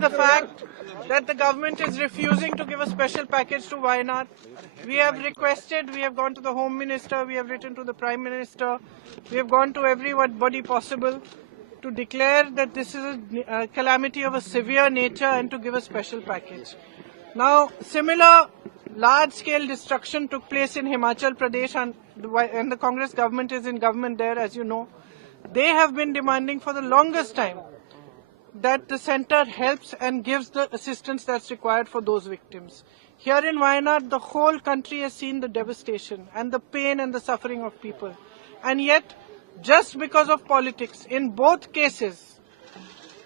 the fact that the government is refusing to give a special package to Wayanad. We have requested, we have gone to the Home Minister, we have written to the Prime Minister, we have gone to everybody possible to declare that this is a calamity of a severe nature and to give a special package. Now, similar large-scale destruction took place in Himachal Pradesh, and the Congress government is in government there, as you know. They have been demanding for the longest time that the center helps and gives the assistance that's required for those victims. Here in Wayanad, the whole country has seen the devastation and the pain and the suffering of people. And yet, just because of politics, in both cases,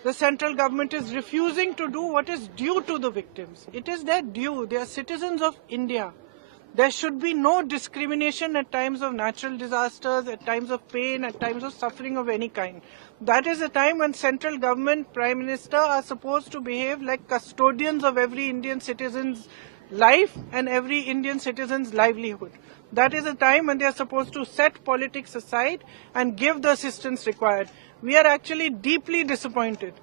the central government is refusing to do what is due to the victims. It is their due. They are citizens of India. There should be no discrimination at times of natural disasters, at times of pain, at times of suffering of any kind. That is a time when central government, Prime Minister are supposed to behave like custodians of every Indian citizen's life and every Indian citizen's livelihood. That is a time when they are supposed to set politics aside and give the assistance required. We are actually deeply disappointed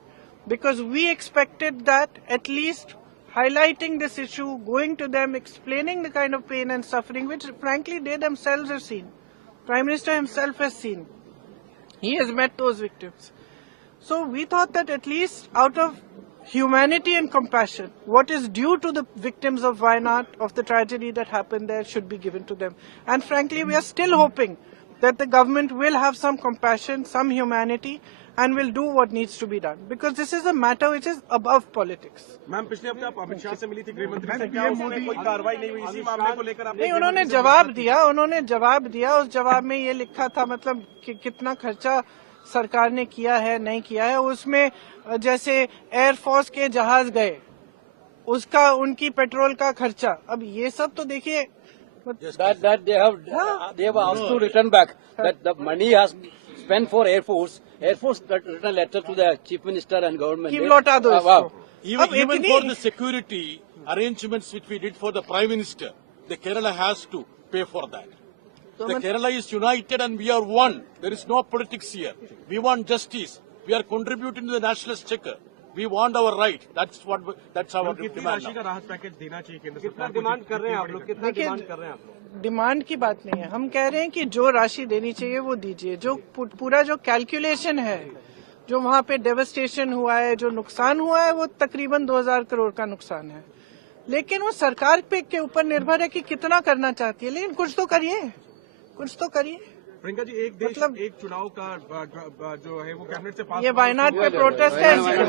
because we expected that at least highlighting this issue, going to them, explaining the kind of pain and suffering which frankly they themselves have seen. Prime Minister himself has seen. He has met those victims. So we thought that at least out of humanity and compassion, what is due to the victims of Wayanad, of the tragedy that happened there, should be given to them. And frankly, we are still hoping that the government will have some compassion, some humanity, and will do what needs to be done. Because this is a matter which is above politics. Ma'am पिछले हफ्ते आप अमित शाह से मिली थी, गृह मंत्री से, क्या उसमें कोई कार्रवाई नहीं हुई इसी मामले को लेकर? नहीं, उन्होंने जवाब दिया, उस जवाब में ये लिखा था मतलब कि कितना खर्चा सरकार ने किया है, नहीं किया है। उसमें जैसे एयरफोर्स के जहाज गए, उसका उनकी पेट्रोल का खर्चा, अब ये सब तो देखिए that they have asked to return back that the money has spent for Air Force written a letter to the Chief Minister and government. कि लौटा दो इसको। Even for the security arrangements which we did for the Prime Minister, the Kerala has to pay for that. The Kerala is united and we are one. There is no politics here. We want justice. We are contributing to the nationalist checker. We want our right. That's our demand. राशि का राहत package देना चाहिए केंद्र सरकार? कितना demand कर रहे हैं आप लोग? कितना डिमांड कर रहे हैं आप लोग? डिमांड की बात नहीं है, हम कह रहे हैं कि जो राशि देनी चाहिए वो दीजिए। जो पूरा जो कैलकुलेशन है, जो वहाँ पे डेवस्टेशन हुआ है, जो नुकसान हुआ है, वो तकरीबन 2000 करोड़ का नुकसान है। लेकिन वो सरकार पे के ऊपर निर्भर है कि कितना करना चाहती है। लेकिन कुछ तो करिए, कुछ तो करिए। प्रियंका जी, एक देश एक चुनाव का जो है वो कैबिनेट से पास, ये वायनाड पे प्रोटेस्ट है।